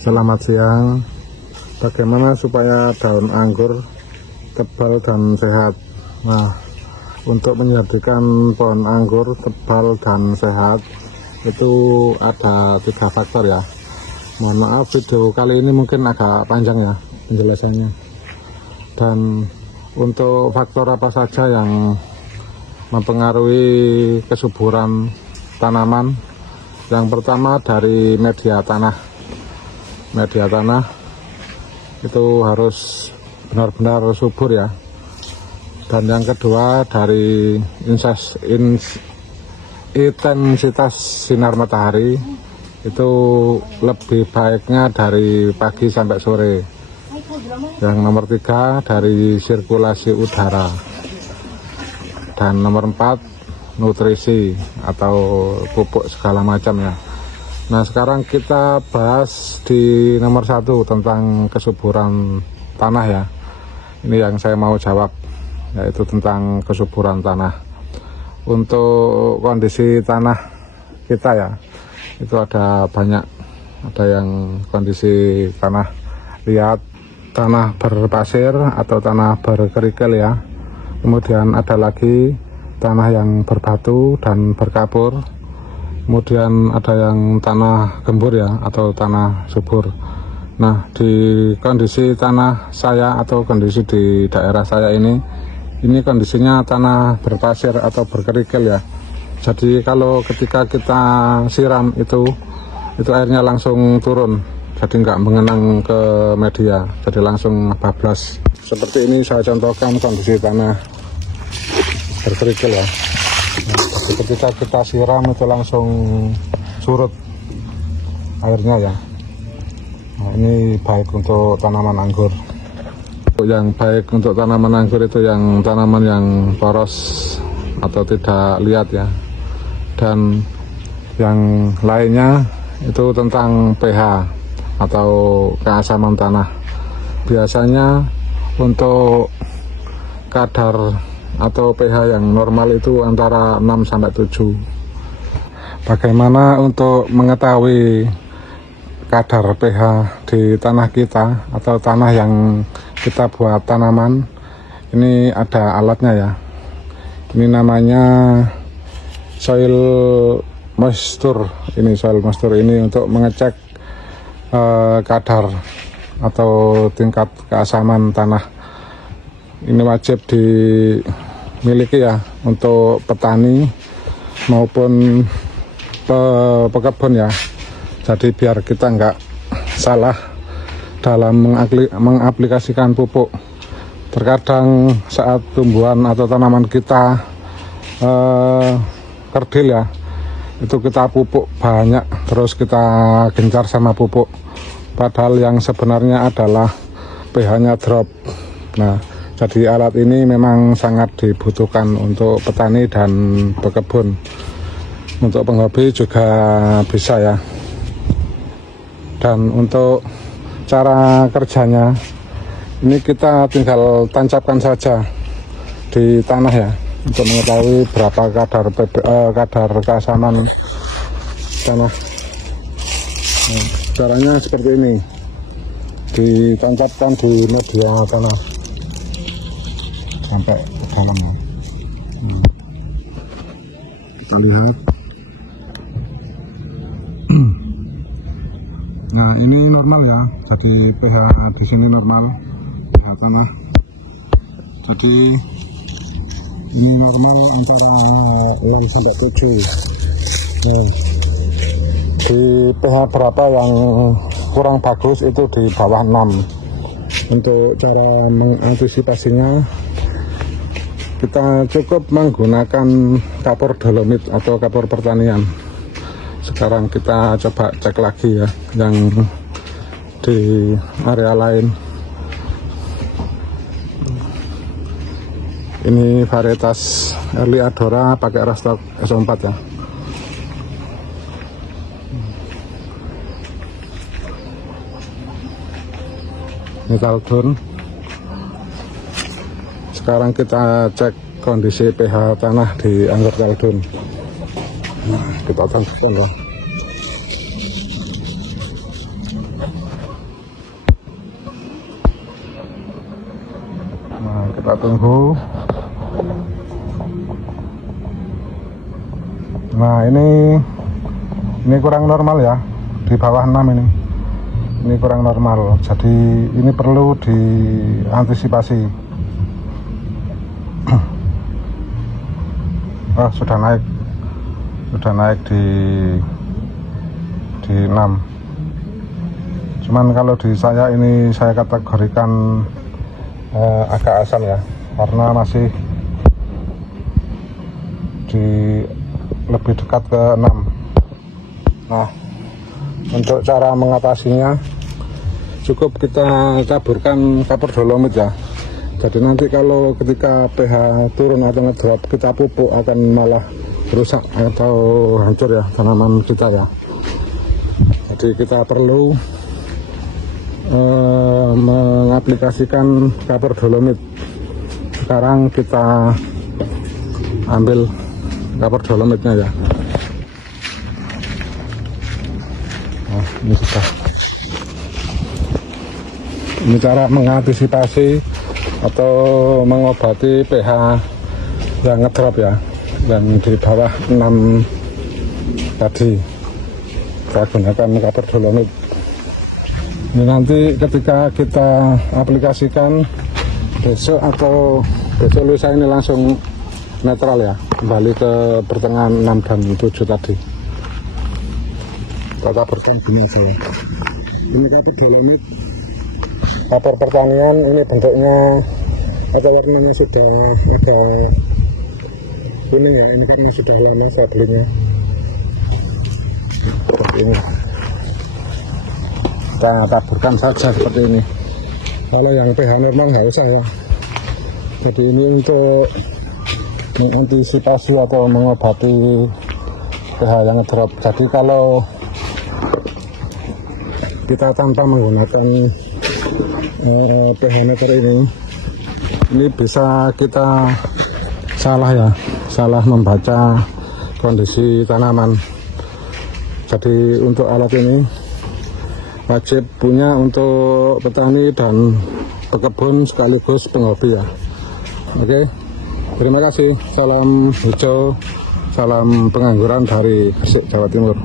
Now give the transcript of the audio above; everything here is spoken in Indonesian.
Selamat siang. Bagaimana supaya daun anggur tebal dan sehat? Nah, untuk menjadikan pohon anggur tebal dan sehat itu ada 3 faktor ya. Mohon maaf, video kali ini mungkin agak panjang ya penjelasannya. Dan untuk faktor apa saja yang mempengaruhi kesuburan tanaman? Yang pertama dari media tanah. Media tanah itu harus benar-benar subur ya. Dan yang kedua dari intensitas sinar matahari, itu lebih baiknya dari pagi sampai sore. Yang nomor 3 dari sirkulasi udara. Dan nomor 4 nutrisi atau pupuk segala macam ya. Nah, sekarang kita bahas di nomor 1 tentang kesuburan tanah ya. Ini yang saya mau jawab, yaitu tentang kesuburan tanah. Untuk kondisi tanah kita ya, itu ada banyak. Ada yang kondisi tanah liat, tanah berpasir atau tanah berkerikil ya. Kemudian ada lagi tanah yang berbatu dan berkapur. Kemudian ada yang tanah gembur ya, atau tanah subur. Nah, di kondisi tanah saya atau kondisi di daerah saya ini kondisinya tanah berpasir atau berkerikil ya. Jadi kalau ketika kita siram itu airnya langsung turun, jadi nggak mengenang ke media, jadi langsung bablas. Seperti ini saya contohkan kondisi tanah berkerikil ya. Nah, ketika kita siram itu langsung surut airnya ya. Nah, ini baik untuk tanaman anggur. Yang baik untuk tanaman anggur itu yang tanaman yang poros atau tidak liat ya. Dan yang lainnya itu tentang pH atau keasaman tanah. Biasanya untuk kadar atau pH yang normal itu antara 6-7. Bagaimana untuk mengetahui kadar pH di tanah kita atau tanah yang kita buat tanaman? Ini ada alatnya ya. Ini namanya soil moisture. Ini soil moisture ini untuk mengecek kadar atau tingkat keasaman tanah. Ini wajib dimiliki ya untuk petani maupun pekebun ya. Jadi biar kita nggak salah dalam mengaplikasikan pupuk. Terkadang saat tumbuhan atau tanaman kita kerdil ya, itu kita pupuk banyak, terus kita gencar sama pupuk, padahal yang sebenarnya adalah pH-nya drop. Nah, jadi alat ini memang sangat dibutuhkan untuk petani dan pekebun. Untuk penghobi juga bisa ya. Dan untuk cara kerjanya, ini kita tinggal tancapkan saja di tanah ya, untuk mengetahui berapa kadar keasaman tanah. Nah, caranya seperti ini, ditancapkan di media tanah sampai ke dalam. Kita lihat. Nah, ini normal ya, jadi pH di sini normal, pH tanah. Jadi ini normal antara 6-7. Nah, di pH berapa yang kurang bagus itu di bawah 6. Untuk cara mengantisipasinya, kita cukup menggunakan kapur dolomit atau kapur pertanian. Sekarang kita coba cek lagi ya yang di area lain. Ini varietas Early Adora pakai rastok S4 ya. Ini Caldun. Sekarang kita cek kondisi pH tanah di anggur Caldun. Nah, kita tancapkan loh. Nah, kita tunggu. Nah, ini kurang normal ya, di bawah 6 ini. Ini kurang normal, jadi ini perlu diantisipasi. Oh, sudah naik di 6. Cuman kalau di saya ini saya kategorikan agak asam ya, karena masih lebih dekat ke 6. Nah, untuk cara mengatasinya cukup kita caburkan kapur dolomit ya. Jadi nanti kalau ketika pH turun atau ngedrop, kita pupuk akan malah rusak atau hancur ya tanaman kita ya. Jadi kita perlu mengaplikasikan kapur dolomit. Sekarang kita ambil kapur dolomitnya ya. Nah, ini sudah. Ini cara mengantisipasi atau mengobati pH yang ngedrop ya, dan di bawah 6 tadi kita gunakan kapur dolomit. Ini nanti ketika kita aplikasikan besok atau besok lusa ini langsung netral ya, kembali ke pertengahan 6 dan 7 tadi. Kita taburkan biasa ya. Ini kapur dolomit, kapur pertanian. Ini bentuknya atau warnanya sudah agak kuning ya, ini kan sudah lama saya belinya. Seperti ini kita taburkan saja seperti ini. Kalau yang pH normal nggak usah ya. Jadi ini untuk mengantisipasi atau mengobati pH yang drop. Jadi kalau kita tanpa menggunakan pH meter ini bisa kita salah ya, salah membaca kondisi tanaman. Jadi untuk alat ini wajib punya untuk petani dan pekebun sekaligus penghobi ya. Oke, terima kasih. Salam hijau, salam pengangguran dari Gresik, Jawa Timur.